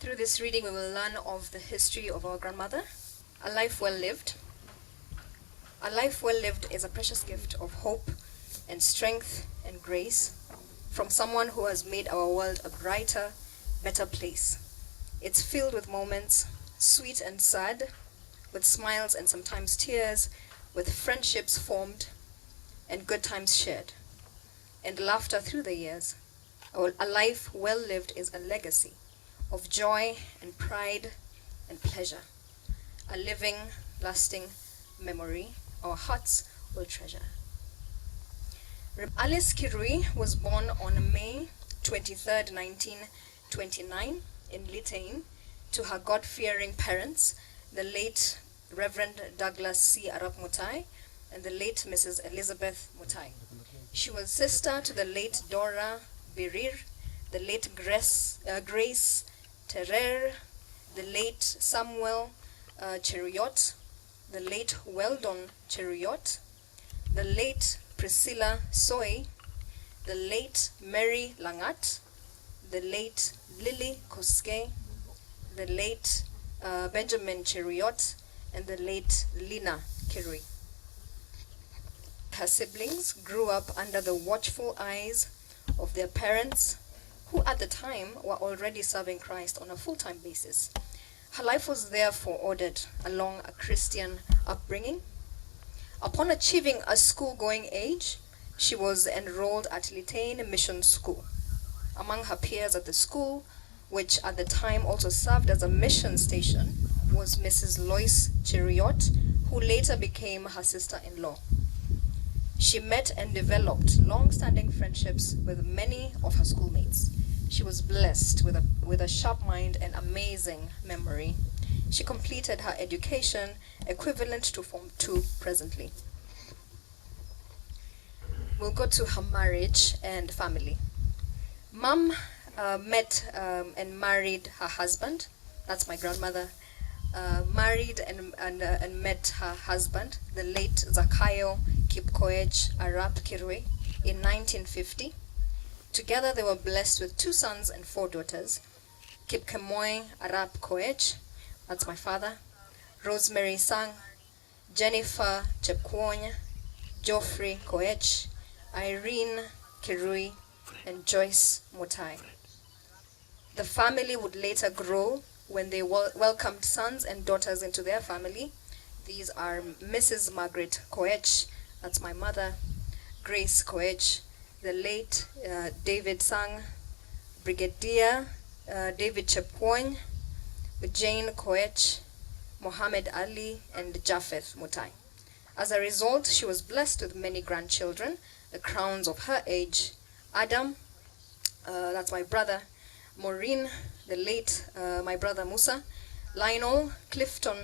Through this reading, we will learn of the history of our grandmother. A life well lived. A life well lived is a precious gift of hope and strength and grace from someone who has made our world a brighter, better place. It's filled with moments, sweet and sad, with smiles and sometimes tears, with friendships formed and good times shared, and laughter through the years. A life well lived is a legacy of joy and pride and pleasure, a living, lasting memory our hearts will treasure. Alice Kirui was born on May 23rd, 1929 in Litain to her God-fearing parents, the late Reverend Douglas C. Arap Mutai and the late Mrs. Elizabeth Mutai. She was sister to the late Dora Birir, the late Grace Terrer, the late Samuel Cheriot, the late Weldon Cheriot, the late Priscilla Soy, the late Mary Langat, the late Lily Koske, the late Benjamin Cheriot, and the late Lina Kirui. Her siblings grew up under the watchful eyes of their parents, who at the time were already serving Christ on a full-time basis. Her life was therefore ordered along a Christian upbringing. Upon achieving a school-going age, she was enrolled at Litain Mission School. Among her peers at the school, which at the time also served as a mission station, was Mrs. Lois Cheriot, who later became her sister-in-law. She met and developed long-standing friendships with many of her schoolmates. She was blessed with a sharp mind and amazing memory. She completed her education equivalent to Form 2 presently. We'll go to her marriage and family. Mom met and married her husband. That's my grandmother. Married and met her husband, the late Zakayo Kipkoech Arap Kirui, in 1950. Together they were blessed with 2 sons and 4 daughters. Kipkemoy Arap Koech, that's my father, Rosemary Sang, Jennifer Chepkwony, Geoffrey Koech, Irene Kirui, and Joyce Mutai. The family would later grow when they welcomed sons and daughters into their family. These are Mrs. Margaret Koech, that's my mother, Grace Koech, the late David Sang, Brigadier David Chepkwony, Jane Koech, Mohammed Ali, and Japheth Mutai. As a result, she was blessed with many grandchildren, the crowns of her age: Adam, that's my brother, Maureen, the late my brother Musa, Lionel, Clifton,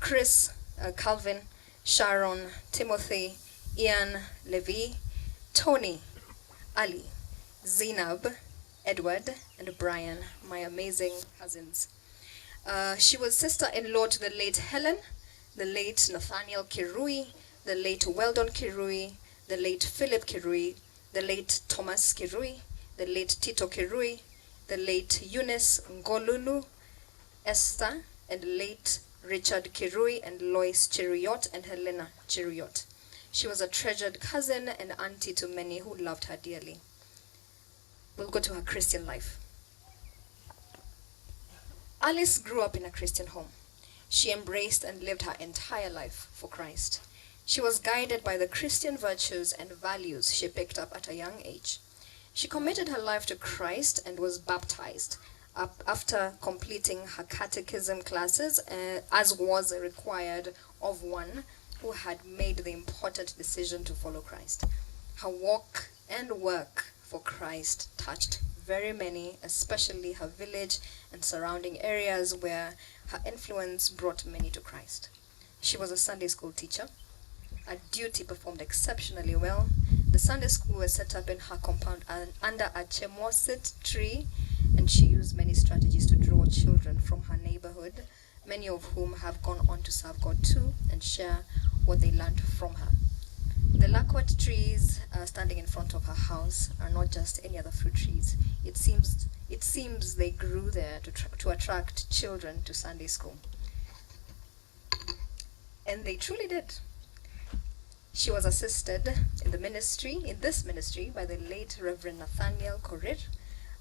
Chris, Calvin, Sharon, Timothy, Ian, Levi, Tony, Ali, Zainab, Edward, and Brian, my amazing cousins. She was sister-in-law to the late Helen, the late Nathaniel Kirui, the late Weldon Kirui, the late Philip Kirui, the late Thomas Kirui, the late Tito Kirui, the late Eunice Ngolulu, Esther, and late Richard Kirui and Lois Cheruiyot and Helena Cheruiyot. She was a treasured cousin and auntie to many who loved her dearly. We'll go to her Christian life. Alice grew up in a Christian home. She embraced and lived her entire life for Christ. She was guided by the Christian virtues and values she picked up at a young age. She committed her life to Christ and was baptized after completing her catechism classes, as was required of one who had made the important decision to follow Christ. Her walk and work for Christ touched very many, especially her village and surrounding areas where her influence brought many to Christ. She was a Sunday school teacher. Her duty performed exceptionally well. The Sunday school was set up in her compound under a chemosit tree, and she used many strategies to draw children from her neighborhood, many of whom have gone on to serve God too and share what they learned from her. The lakwat trees standing in front of her house are not just any other fruit trees. It seems they grew there to attract children to Sunday school. And they truly did. She was assisted in this ministry, by the late Reverend Nathaniel Korir,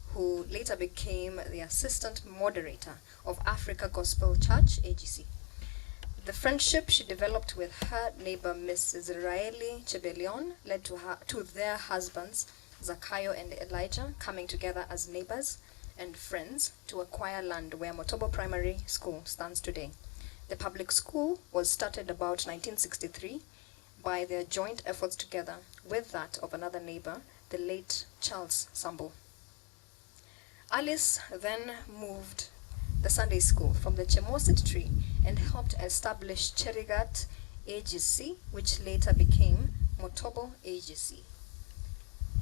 who later became the assistant moderator of Africa Gospel Church, AGC. The friendship she developed with her neighbor, Mrs. Raeli Chebelion, led to their husbands, Zakayo and Elijah, coming together as neighbors and friends to acquire land where Motobo Primary School stands today. The public school was started about 1963 by their joint efforts together with that of another neighbor, the late Charles Sambo. Alice then moved the Sunday school from the Chemosit tree and helped establish Cherigat AGC, which later became Motobo AGC.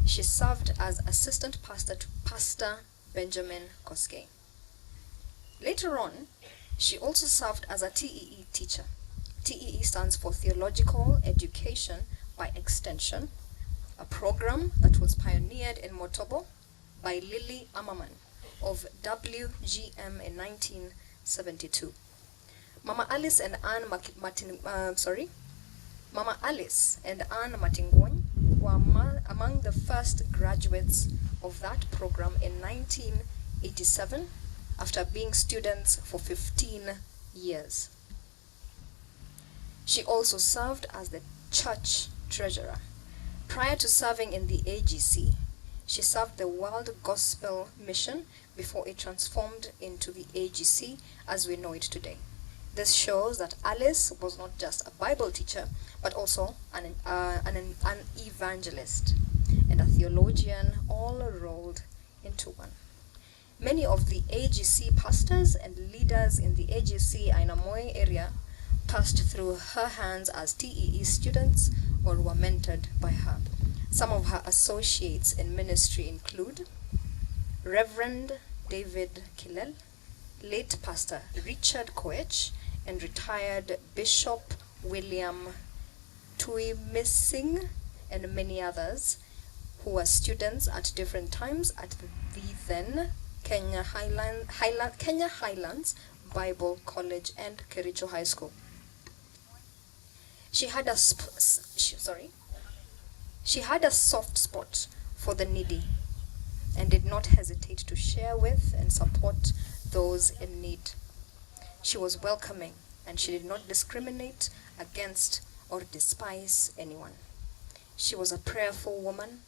She served as assistant pastor to Pastor Benjamin Koskei. Later on, she also served as a TEE teacher. TEE stands for Theological Education by Extension, a program that was pioneered in Motobo by Lily Amaman of WGM in 1972. Mama Alice and Anne Matingwony were among the first graduates of that program in 1987, after being students for 15 years. She also served as the church treasurer. Prior to serving in the AGC, she served the World Gospel Mission before it transformed into the AGC as we know it today. This shows that Alice was not just a Bible teacher, but also an evangelist and a theologian, all rolled into one. Many of the AGC pastors and leaders in the AGC Ainamoi area passed through her hands as TEE students or were mentored by her. Some of her associates in ministry include Reverend David Kilel, late Pastor Richard Koech, and retired Bishop William Tuimising, and many others who were students at different times at the then Kenya Highlands Bible College and Kericho High School. She had a soft spot for the needy and did not hesitate to share with and support those in need. She was welcoming, and she did not discriminate against or despise anyone. She was a prayerful woman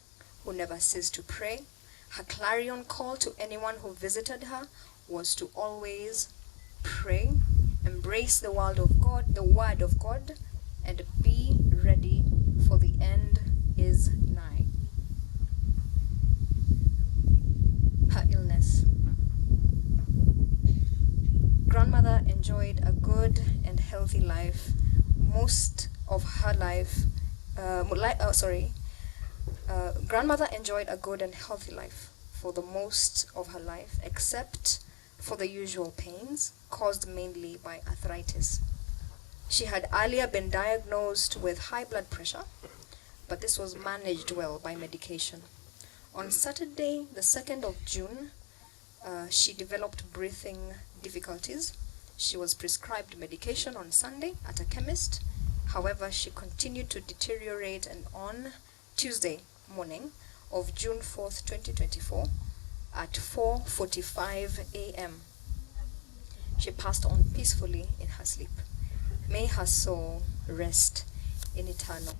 who never ceased to pray, Her clarion call to anyone who visited her was to always pray, embrace the word of God, and be ready, for the end is nigh. Her illness. Grandmother enjoyed a good and healthy life most of her life. Grandmother enjoyed a good and healthy life for the most of her life, except for the usual pains caused mainly by arthritis. She had earlier been diagnosed with high blood pressure, but this was managed well by medication. On Saturday, the 2nd of June, she developed breathing difficulties. She was prescribed medication on Sunday at a chemist. However, she continued to deteriorate, and on Tuesday morning of June 4th, 2024, at 4:45 a.m., she passed on peacefully in her sleep. May her soul rest in eternal